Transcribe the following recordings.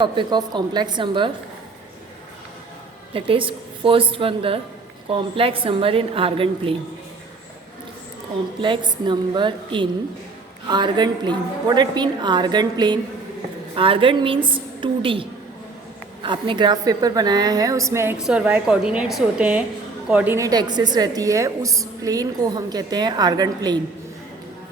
Topic of complex number, that is first one, the complex number in Argand plane. Complex number in Argand plane. What it mean Argand plane? Argand means 2D. आपने graph paper बनाया है, उसमें x और y coordinates होते हैं, coordinate axis रहती है, उस प्लेन को हम कहते हैं आर्गन प्लेन।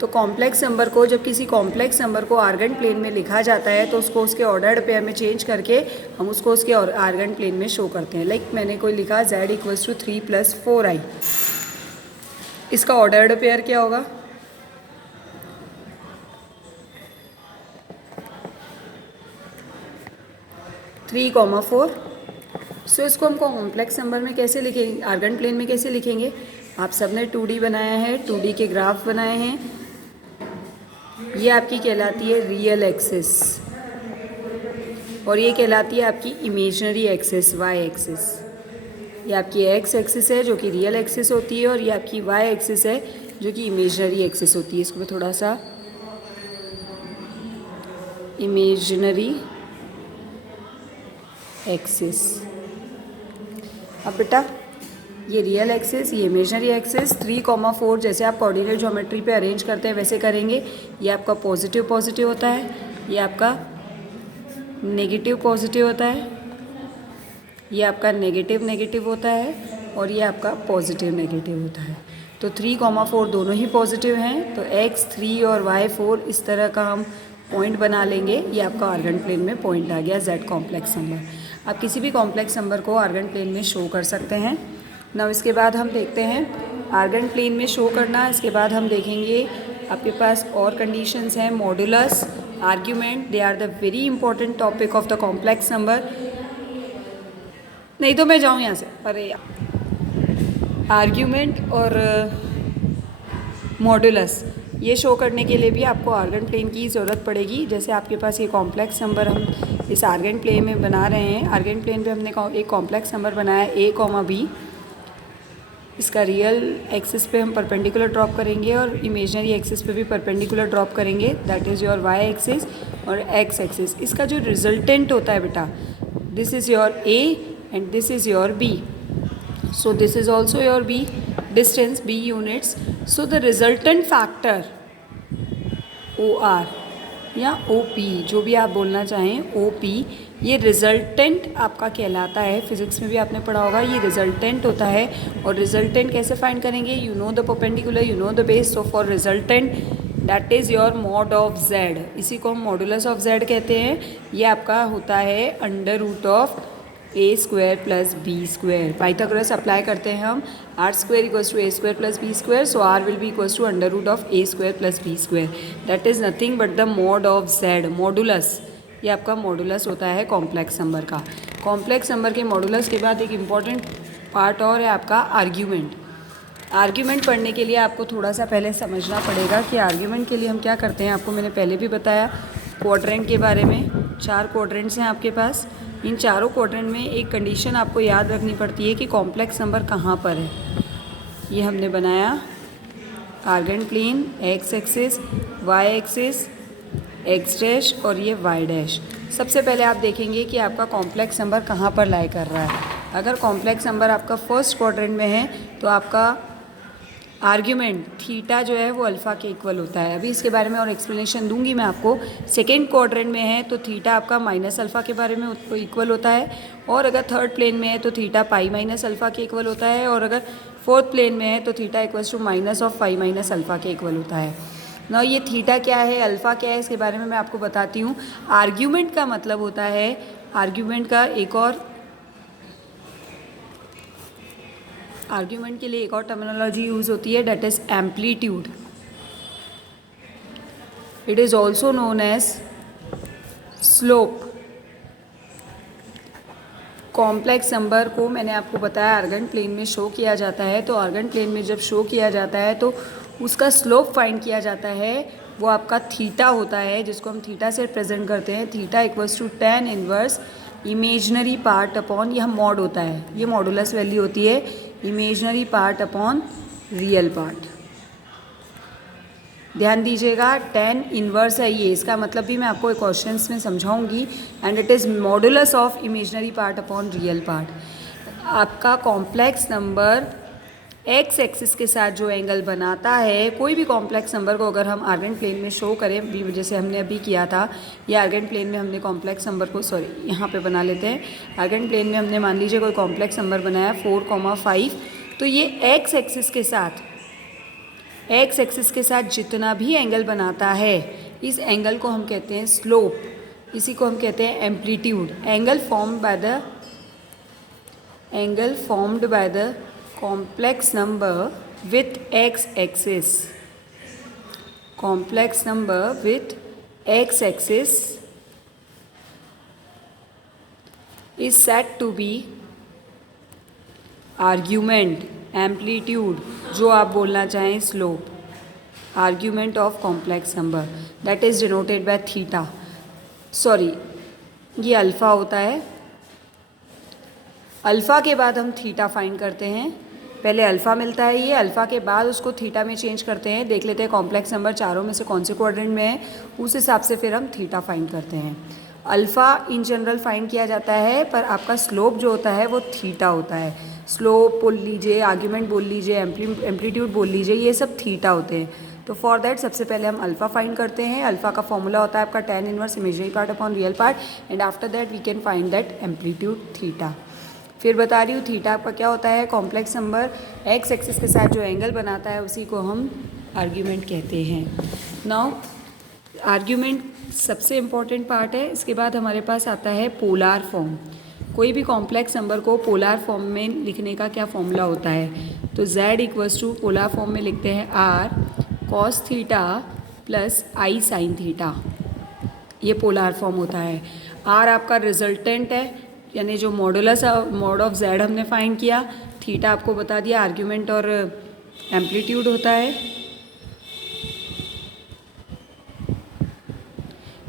तो कॉम्प्लेक्स नंबर को, जब किसी कॉम्प्लेक्स नंबर को आर्गन प्लेन में लिखा जाता है तो उसको उसके ऑर्डर्ड पेयर में चेंज करके हम उसको उसके आर्गन प्लेन में शो करते हैं। लाइक मैंने कोई लिखा z = 3 + 4i, इसका ऑर्डर्ड पेयर क्या होगा? Three comma four. सो इसको हम कॉम्प्लेक्स नंबर में कैसे लिखेंगे, आर्गन प्लेन में कैसे लिखेंगे? आप सबने 2D बनाया है, 2D के ग्राफ बनाए हैं। ये आपकी कहलाती है रियल एक्सिस और ये कहलाती है आपकी इमेजनरी एक्सिस, वाई एक्सिस। ये आपकी एक्स एक्सिस है जो कि रियल एक्सिस होती है और ये आपकी वाई एक्सिस है जो कि इमेजनरी एक्सिस होती है। इसको मैं थोड़ा सा इमेजनरी एक्सिस। अब बेटा ये रियल एक्सिस, ये इमेजनरी एक्सिस, 3,4 जैसे आप कोऑर्डिनेट ज्योमेट्री पे अरेंज करते हैं वैसे करेंगे। ये आपका पॉजिटिव पॉजिटिव होता है, ये आपका नेगेटिव पॉजिटिव होता है, ये आपका नेगेटिव नेगेटिव होता है और ये आपका पॉजिटिव नेगेटिव होता है। तो 3,4 दोनों ही पॉजिटिव हैं, तो x 3 और y 4 इस तरह का हम पॉइंट बना लेंगे। ये आपका आर्गन प्लेन में पॉइंट आ गया z कॉम्प्लेक्स नंबर। आप किसी भी कॉम्प्लेक्स नंबर को आर्गन प्लेन में शो कर सकते हैं। ना इसके बाद हम देखते हैं आर्गन प्लेन में शो करना। इसके बाद हम देखेंगे आपके पास और कंडीशंस हैं, modulus, argument. They are the very important topic of the complex number. नहीं तो मैं जाऊँ यहाँ से, अरे आर्ग्यूमेंट और मॉडुलस ये शो करने के लिए भी आपको आर्गन प्लेन की ज़रूरत पड़ेगी। जैसे आपके पास ये कॉम्प्लेक्स नंबर हम इस आर्गन प्लेन में बना रहे हैं। आर्गन प्लेन पे हमने एक कॉम्प्लेक्स नंबर बनाया a, b। इसका रियल एक्सिस पे हम परपेंडिकुलर ड्रॉप करेंगे और इमेजनरी एक्सिस पे भी परपेंडिकुलर ड्रॉप करेंगे। That is your Y axis और एक्स एक्सिस। इसका जो रिजल्टेंट होता है बेटा, this is your a and this is your b। So this is also your b, distance b units. So the resultant factor OR या OP, जो भी आप बोलना चाहें, OP, ये रिजल्टेंट आपका कहलाता है। फिजिक्स में भी आपने पढ़ा होगा, ये रिजल्टेंट होता है। और रिजल्टेंट कैसे फाइंड करेंगे? You know the perpendicular, you know the base. So for resultant that is your mod of z, इसी को हम मॉडुलस ऑफ z कहते हैं। ये आपका होता है √of a² + b²। Pythagoras apply करते हैं हम, r² = a² + b²। So r will be equals to √of a² + b²। That is nothing but the mod of z, modulus. ये आपका मॉडुलस होता है कॉम्प्लेक्स नंबर का। कॉम्प्लेक्स नंबर के modulus के बाद एक इम्पॉर्टेंट पार्ट और है आपका आर्ग्यूमेंट। आर्ग्यूमेंट पढ़ने के लिए आपको थोड़ा सा पहले समझना पड़ेगा कि आर्ग्यूमेंट के लिए हम क्या करते हैं। आपको मैंने पहले भी बताया क्वाड्रेंट के बारे में। 4 क्वाड्रेंट्स हैं आपके पास। इन चारों क्वाड्रेंट में एक कंडीशन आपको याद रखनी पड़ती है कि कॉम्प्लेक्स नंबर कहाँ पर है। ये हमने बनाया Argand plane, X axis, Y axis, X dash और ये वाई डैश। सबसे पहले आप देखेंगे कि आपका कॉम्प्लेक्स नंबर कहाँ पर लाई कर रहा है। अगर कॉम्प्लेक्स नंबर आपका फर्स्ट क्वाड्रेंट में है तो आपका आर्ग्यूमेंट थीटा जो है वो अल्फ़ा के इक्वल होता है। अभी इसके बारे में और एक्सप्लेनेशन दूंगी मैं आपको। सेकेंड क्वाड्रेंट में है तो थीटा आपका -अल्फ़ा के बारे में इक्वल होता है। और अगर थर्ड प्लेन में है तो थीटा पाई -अल्फ़ा के इक्वल होता है। और अगर फोर्थ प्लेन में है तो theta equals to -pi -alpha के इक्वल होता है। ना ये थीटा क्या है, अल्फ़ा क्या है, इसके बारे में मैं आपको बताती हूँ। आर्ग्यूमेंट का मतलब होता है, आर्ग्यूमेंट का एक और, आर्ग्यूमेंट के लिए एक और टर्मिनोलॉजी यूज़ होती है, that is amplitude. It is also known as slope. Complex number को मैंने आपको बताया आर्गन प्लेन में शो किया जाता है। तो आर्गन प्लेन में जब शो किया जाता है तो उसका स्लोप फाइंड किया जाता है। वो आपका थीटा होता है, जिसको हम थीटा से प्रेजेंट करते हैं। Theta equals to tan inverse imaginary part upon, यह मॉड होता है, ये मॉडुलस वैल्यू होती है, imaginary part upon real part. ध्यान दीजिएगा, tan इनवर्स है ये, इसका मतलब भी मैं आपको क्वेश्चन में समझाऊंगी। And it is modulus of imaginary part upon real part. आपका कॉम्प्लेक्स नंबर एक्स एक्सिस के साथ जो एंगल बनाता है, कोई भी कॉम्प्लेक्स नंबर को अगर हम आर्गेन प्लेन में शो करें, जैसे हमने अभी किया था, ये आर्गेन प्लेन में हमने कॉम्प्लेक्स नंबर को, सॉरी यहाँ पे बना लेते हैं, आर्गेन प्लेन में हमने मान लीजिए कोई कॉम्प्लेक्स नंबर बनाया 4,5, तो ये एक्स एक्सिस के साथ जितना भी एंगल बनाता है, इस एंगल को हम कहते हैं स्लोप, इसी को हम कहते हैं amplitude. Angle formed by the complex number with x axis, complex number with x axis is said to be argument, amplitude, जो आप बोलना चाहें slope, argument of complex number that is denoted by theta, sorry ये alpha होता है। Alpha के बाद हम थीटा फाइंड करते हैं, पहले अल्फ़ा मिलता है, ये अल्फ़ा के बाद उसको थीटा में चेंज करते हैं, देख लेते हैं कॉम्प्लेक्स नंबर चारों में से कौन से क्वाड्रेंट में है, उस हिसाब से फिर हम थीटा फाइंड करते हैं। अल्फ़ा इन जनरल फाइंड किया जाता है, पर आपका स्लोप जो होता है वो थीटा होता है। स्लोप बोल लीजिए, आर्ग्यूमेंट बोल लीजिए, एम्पलीट्यूड बोल लीजिए, ये सब थीटा होते हैं। तो फॉर दैट सबसे पहले हम अल्फ़ा फाइंड करते हैं। अल्फ़ा का फॉर्मूला होता है आपका tan inverse imaginary part upon real part, and after that we can find that amplitude theta. फिर बता रही हूँ थीटा आपका क्या होता है, कॉम्प्लेक्स नंबर एक्स एक्सिस के साथ जो एंगल बनाता है उसी को हम आर्ग्यूमेंट कहते हैं। नाउ आर्ग्यूमेंट सबसे इम्पॉर्टेंट पार्ट है। इसके बाद हमारे पास आता है पोलार फॉर्म। कोई भी कॉम्प्लेक्स नंबर को पोलार फॉर्म में लिखने का क्या फॉर्मूला होता है, तो z equals to polar form में लिखते हैं r cos theta plus i sine theta, ये पोलार फॉर्म होता है। r आपका रिजल्टेंट है, यानी जो मॉड ऑफ z हमने फाइंड किया, थीटा आपको बता दिया आर्ग्यूमेंट और एम्पलीट्यूड होता है।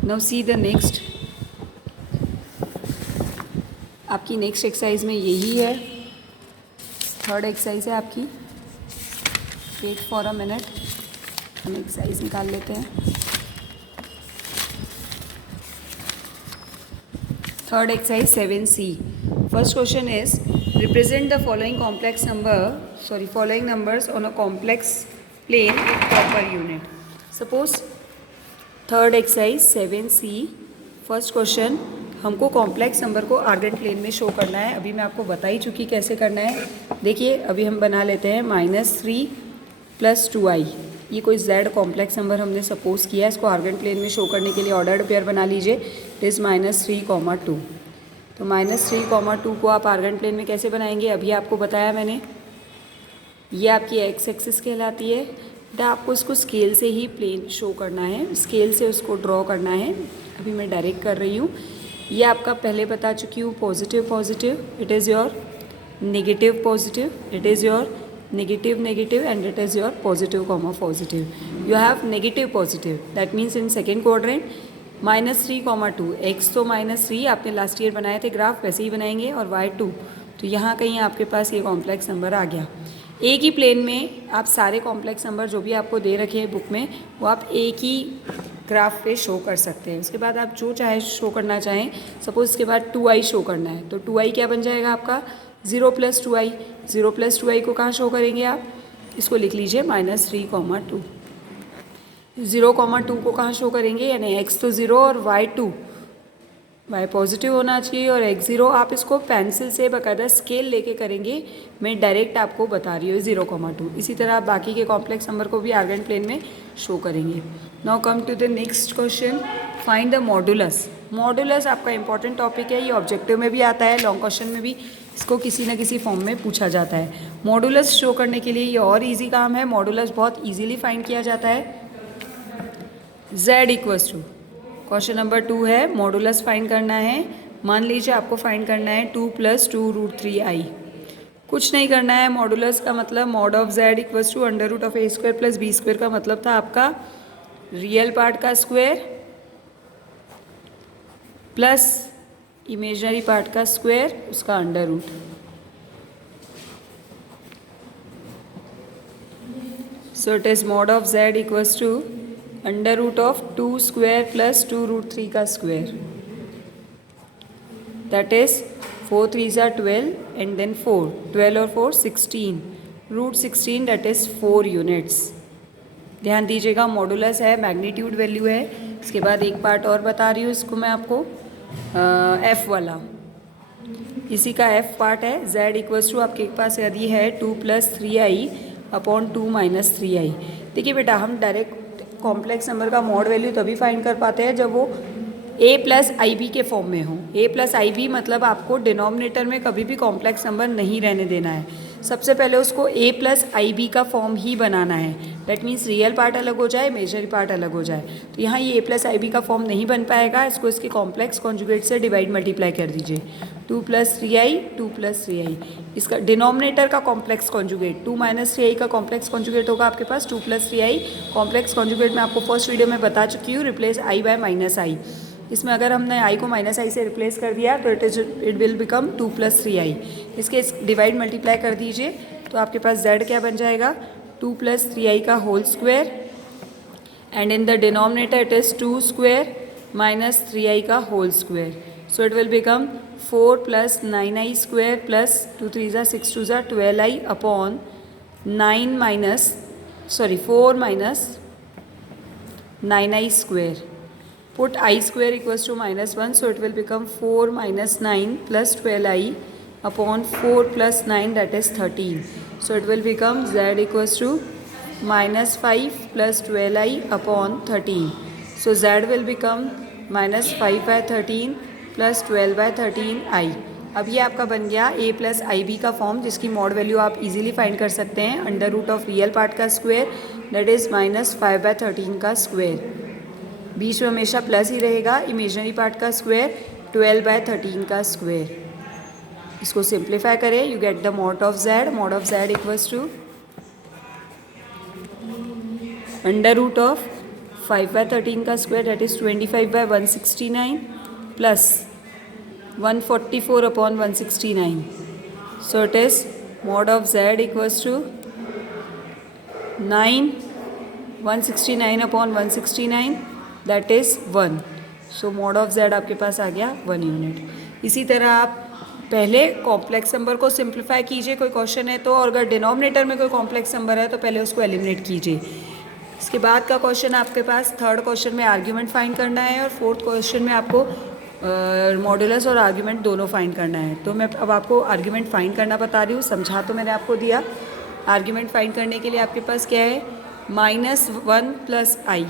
नाउ सी द नेक्स्ट, आपकी नेक्स्ट एक्सरसाइज में यही है, थर्ड एक्सरसाइज है आपकी। वेट फॉर अ मिनट, हम एक्सरसाइज निकाल लेते हैं। Third exercise 7C। First question is represent the following numbers on a complex plane with proper unit. Suppose third exercise 7C first question, हमको कॉम्प्लेक्स नंबर को Argand plane में show करना है। अभी मैं आपको बता ही चुकी कैसे करना है। देखिए अभी हम बना लेते हैं -3 + 2i, ये कोई z कॉम्प्लेक्स नंबर हमने सपोज किया, इसको आर्गन प्लेन में शो करने के लिए ऑर्डर्ड पेयर बना लीजिए। It is -3,2। तो -3,2 को आप आर्गन प्लेन में कैसे बनाएंगे, अभी आपको बताया मैंने। ये आपकी एक्स एक्सिस कहलाती है बेटा, आपको इसको स्केल से ही प्लेन शो करना है, स्केल से उसको ड्रॉ करना है। अभी मैं डायरेक्ट कर रही हूँ। ये आपका पहले बता चुकी हूँ, positive, it is your negative positive, it is your negative and it is your positive, you have negative positive, that means in second quadrant -3,2। X तो -3 आपने लास्ट ईयर बनाए थे ग्राफ, वैसे ही बनाएंगे, और y2, तो यहाँ कहीं आपके पास ये कॉम्प्लेक्स नंबर आ गया। एक ही प्लेन में आप सारे कॉम्प्लेक्स नंबर जो भी आपको दे रखे हैं बुक में, वो आप एक ही ग्राफ पे शो कर सकते हैं। उसके बाद आप जो चाहे शो करना चाहें, सपोज इसके बाद 2i शो करना है, तो 2i क्या बन जाएगा आपका 0 + 2i। 0 + 2i को कहाँ शो करेंगे आप, इसको लिख लीजिए -3,2। 0,2 को कहाँ शो करेंगे, यानी x तो 0 और y2, y पॉजिटिव होना चाहिए और x 0। आप इसको पेंसिल से बाकायदा स्केल लेके करेंगे, मैं डायरेक्ट आपको बता रही हूँ 0,2। इसी तरह आप बाकी के कॉम्प्लेक्स नंबर को भी आर्गन प्लेन में शो करेंगे। Now come to the next question, find the modulus. Modulus आपका इंपॉर्टेंट टॉपिक है, ये ऑब्जेक्टिव में भी आता है, लॉन्ग क्वेश्चन में भी इसको किसी न किसी फॉर्म में पूछा जाता है। मॉडुलस शो करने के लिए ये और ईजी काम है, मॉडुलस बहुत ईजीली फाइंड किया जाता है। z equals to, question number 2 है, मॉडुलस फाइंड करना है। मान लीजिए आपको फाइंड करना है 2 + 2√3i। कुछ नहीं करना है, मॉडुलस का मतलब mod of z equals to √a² + b² का मतलब था आपका रियल पार्ट का स्क्वायर प्लस इमेजनरी पार्ट का स्क्वायर, उसका under root. So it is mod of z equals to under root of 2 square plus 2 root 3 का square, that is 4 3s are 12 and then 4, 12 और 4 16, root 16 that is 4 units. ध्यान दीजिएगा modulus है, magnitude value है। इसके बाद एक पार्ट और बता रही हूँ इसको मैं आपको, एफ वाला, इसी का एफ पार्ट है। z इक्वल्स टू आपके पास यदि है 2 + 3i अपॉन 2 - 3i। देखिए बेटा, हम डायरेक्ट कॉम्प्लेक्स नंबर का मॉड वैल्यू तभी फाइंड कर पाते हैं जब वो a + ib के फॉर्म में हो। a + ib मतलब आपको डिनोमिनेटर में कभी भी कॉम्प्लेक्स नंबर नहीं रहने देना है। सबसे पहले उसको a + ib का फॉर्म ही बनाना है। दैट मीन्स रियल पार्ट अलग हो जाए, इमेजिनरी पार्ट अलग हो जाए। तो यहाँ ये a + ib का फॉर्म नहीं बन पाएगा, इसको इसके कॉम्प्लेक्स कॉन्जुगेट से डिवाइड मल्टीप्लाई कर दीजिए। 2 + 3i, 2 + 3i, इसका डिनोमिनेटर का कॉम्प्लेक्स कॉन्जुगेट 2 - 3i का कॉम्प्लेक्स कॉन्जुगेट होगा आपके पास 2 + 3i। कॉम्प्लेक्स कॉन्जुगेट मैं आपको फर्स्ट वीडियो में बता चुकी हूँ, रिप्लेस i बाय -i। इसमें अगर हमने i को -i से रिप्लेस कर दिया तो इट विल बिकम 2 + 3i। इसके डिवाइड मल्टीप्लाई कर दीजिए तो आपके पास z क्या बन जाएगा, 2 + 3i का whole square and in the denominator it is 2 square minus 3i का whole square. So it will become 4 + 9i square plus 2 3 6 2 12i upon 4 - 9i square. Put I square equals to -1, so it will become 4 - 9 plus 12i upon 4 + 9, that is 13. So it will become z equals to -5 plus 12i upon 13. So z will become -5/13 plus 12/13i। अब ये आपका बन गया a + ib का form, जिसकी mod value आप easily find कर सकते हैं। Under root of real part का स्क्वायर दैट इज़ -5/13 का स्क्वायर, बीच में हमेशा प्लस ही रहेगा। इमेजिनरी पार्ट का स्क्वायर 12/13 का स्क्वायर। इसको सिंप्लीफाई करें, you get the mod of z। Mod of z equals to under root of 5/13 का square that is 25/169 plus 144 upon 169। So it is mod of z equals to 9 169 upon 169 that is 1। सो mod of z आपके पास आ गया 1 unit. इसी तरह आप पहले complex number को simplify कीजिए, कोई क्वेश्चन है तो, और अगर डिनोमिनेटर में कोई कॉम्प्लेक्स नंबर है तो पहले उसको एलिमिनेट कीजिए। इसके बाद का क्वेश्चन आपके पास, थर्ड क्वेश्चन में आर्ग्यूमेंट फाइंड करना है और फोर्थ क्वेश्चन में आपको मॉडुलस और आर्ग्यूमेंट दोनों फाइंड करना है। तो मैं अब आपको आर्ग्यूमेंट फाइंड करना बता रही हूँ, समझा तो मैंने आपको दिया। आर्ग्यूमेंट फाइंड करने के लिए आपके पास क्या है, -1 + i।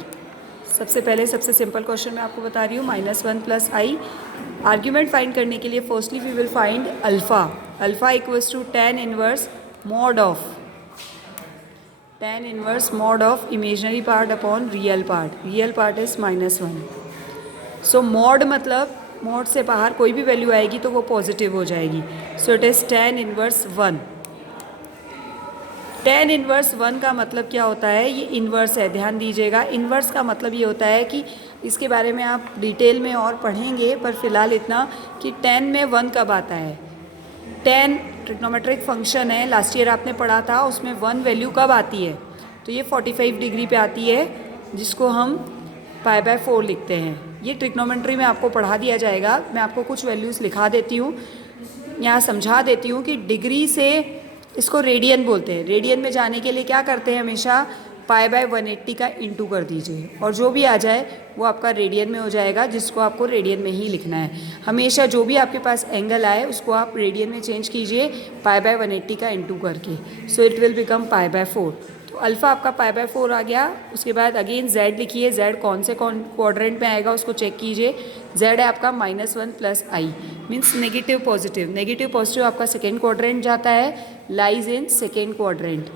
सबसे पहले सबसे सिंपल क्वेश्चन मैं आपको बता रही हूँ, -1 + i। आर्ग्यूमेंट फाइंड करने के लिए firstly we will find alpha. Alpha equals to tan inverse mod of imaginary part upon real part. Real part is -1। सो मॉड मतलब मॉड से बाहर कोई भी वैल्यू आएगी तो वो पॉजिटिव हो जाएगी। सो it is tan inverse 1। tan inverse 1 का मतलब क्या होता है, ये इन्वर्स है, ध्यान दीजिएगा। इन्वर्स का मतलब ये होता है कि इसके बारे में आप डिटेल में और पढ़ेंगे, पर फिलहाल इतना कि tan में 1 कब आता है। tan ट्रिग्नोमेट्रिक फंक्शन है, लास्ट ईयर आपने पढ़ा था, उसमें 1 वैल्यू कब आती है, तो ये 45 डिग्री पे आती है, जिसको हम π/4 लिखते हैं। ये ट्रिग्नोमेट्री में आपको पढ़ा दिया जाएगा। मैं आपको कुछ वैल्यूज़ लिखा देती हूँ, यहाँ समझा देती हूँ कि डिग्री से इसको रेडियन बोलते हैं। रेडियन में जाने के लिए क्या करते हैं, हमेशा π/180 का इंटू कर दीजिए और जो भी आ जाए वो आपका रेडियन में हो जाएगा, जिसको आपको रेडियन में ही लिखना है। हमेशा जो भी आपके पास एंगल आए उसको आप रेडियन में चेंज कीजिए π/180 का इंटू करके। So it will become π/4। तो अल्फ़ा आपका π/4 आ गया। उसके बाद अगेन z लिखिए, z कौन से क्वाड्रेंट में आएगा उसको चेक कीजिए। z है आपका -1 + i, means negative positive. Negative positive आपका सेकेंड क्वाड्रेंट जाता है, lies in second quadrant.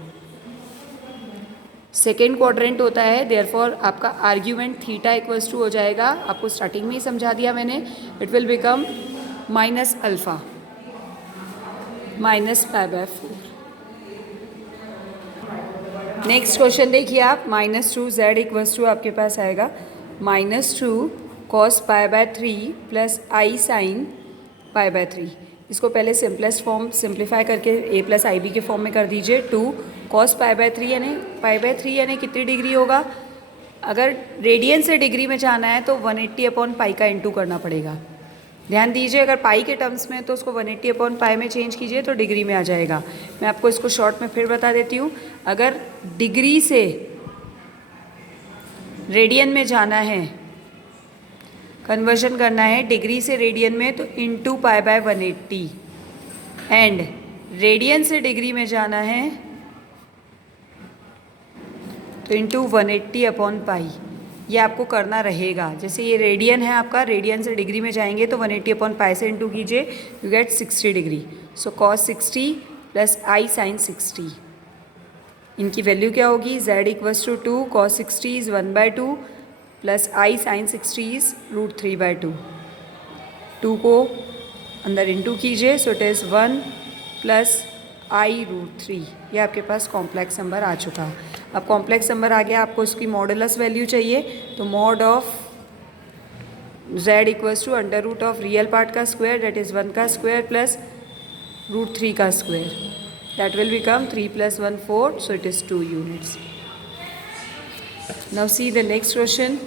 Second quadrant होता है, देयरफॉर आपका आर्ग्यूमेंट थीटा इक्वल्स टू हो जाएगा, आपको स्टार्टिंग में ही समझा दिया मैंने, it will become -α -π/4। Next question देखिए आप, -2 z इक्वल्स टू आपके पास आएगा -2 cos π/3 प्लस i sin π/3। इसको पहले सिंपलेस्ट फॉर्म सिंप्लीफाई करके a + ib के फॉर्म में कर दीजिए। 2 cos π/3 यानी कितनी डिग्री होगा, अगर रेडियन से डिग्री में जाना है तो 180 अपॉन पाई का इंटू करना पड़ेगा। ध्यान दीजिए, अगर पाई के टर्म्स में तो उसको 180 अपॉन पाई में चेंज कीजिए तो डिग्री में आ जाएगा। मैं आपको इसको शॉर्ट में फिर बता देती हूँ। अगर डिग्री से रेडियन में जाना है, कन्वर्जन करना है डिग्री से रेडियन में, तो into pi by 180। And radian से डिग्री में जाना है तो इंटू 180 अपॉन पाई। ये आपको करना रहेगा। जैसे ये रेडियन है आपका, रेडियन से डिग्री में जाएंगे तो 180 अपॉन पाई से इंटू कीजिए, you get 60 degree. So cos 60 plus i sine 60। इनकी वैल्यू क्या होगी? z equals to 2 cos 60 is 1/2 plus i sine 60 is √3/2। 2 को अंदर इंटू कीजिए, so it is 1 plus i √3। ये आपके पास कॉम्प्लेक्स नंबर आ चुका। अब कॉम्प्लेक्स नंबर आ गया, आपको उसकी मॉडुलस वैल्यू चाहिए, तो mod of z equals to under root of real part का स्क्वायर, दैट इज़ 1 का स्क्वायर प्लस √3 का square, that will become 3 + 1 4, so it is 2 units. Now see the next question.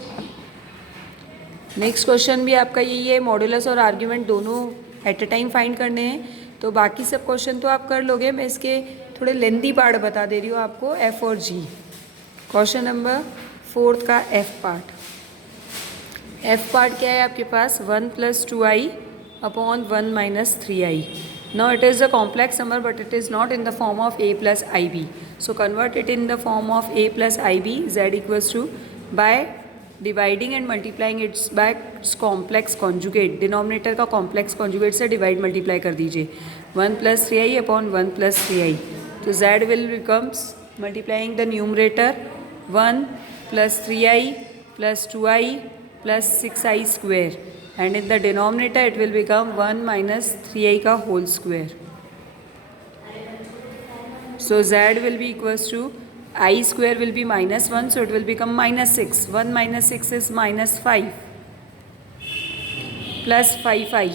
Next question भी आपका यही है, modulus और argument दोनों at a time find करने हैं। तो बाकी सब क्वेश्चन तो आप कर लोगे, मैं इसके थोड़े लेंदी पार्ट बता दे रही हूँ आपको, एफ और जी। क्वेश्चन नंबर 4 का एफ पार्ट। एफ पार्ट क्या है आपके पास? 1 + 2i upon 1 - 3i। Now it is a complex number but it is not in the form of a plus ib. So convert it in the form of a plus ib, z equals to, by dividing and multiplying its by its complex conjugate, denominator का complex conjugate से divide multiply कर दीजिए, 1 + 3i upon 1 + 3i। तो z will becomes, multiplying the numerator, 1 + 3i plus 2i plus 6i square, and in the denominator it will become 1 - 3i का whole square. So z will be equals to, I square will be -1, so it will become -6. 1 - 6 is -5 plus 5i,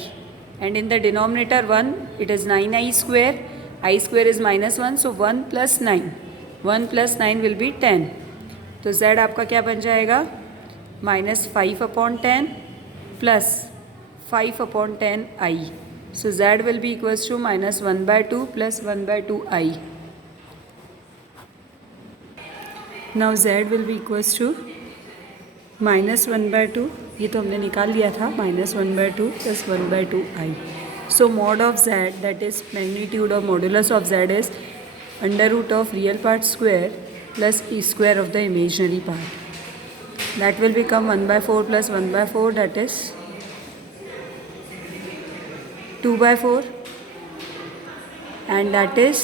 and in the denominator 1, it is 9i square. I square is -1, so 1 + 9. 1 + 9 will be 10. तो z आपका क्या बन जाएगा? -5 upon 10 plus 5 upon 10i. So z will be equals to -1/2 plus 1/2i. Now z will be equals to -1/2, ये तो हमने निकाल लिया था, -1/2 plus 1/2i. So mod of z, that is magnitude or modulus of z, is under root of real part square plus e square of the imaginary part. That will become 1/4 plus 1/4, that is 2/4, and that is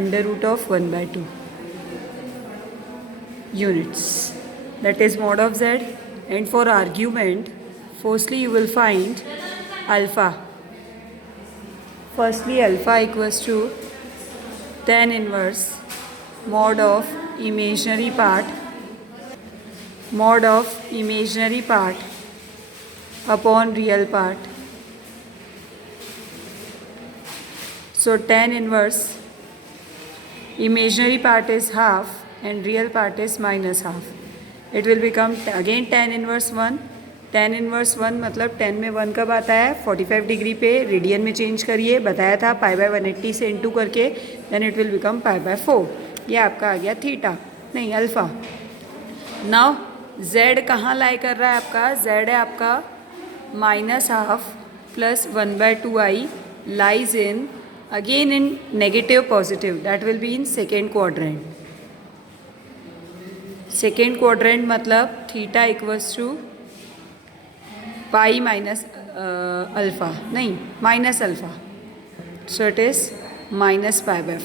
under root of 1/2 units. That is mod of z. And for argument, firstly you will find alpha. Firstly alpha equals to tan inverse mod of imaginary part upon real part. So tan inverse, imaginary part is half and real part is -half. It will become again tan inverse 1. tan inverse 1 मतलब 10 में 1 कब आता है? 45 degree पे radian में change करिए, बताया था π/180 से इंटू करके, देन इट विल बिकम π/4। ये आपका आ गया थीटा, नहीं अल्फ़ा। नाउ z कहाँ लाई कर रहा है आपका? z है आपका -half plus 1/2i lies in, again in negative positive, that will be in second quadrant. Second quadrant मतलब theta equals to pi minus alpha, नहीं minus alpha, so it is -π/4।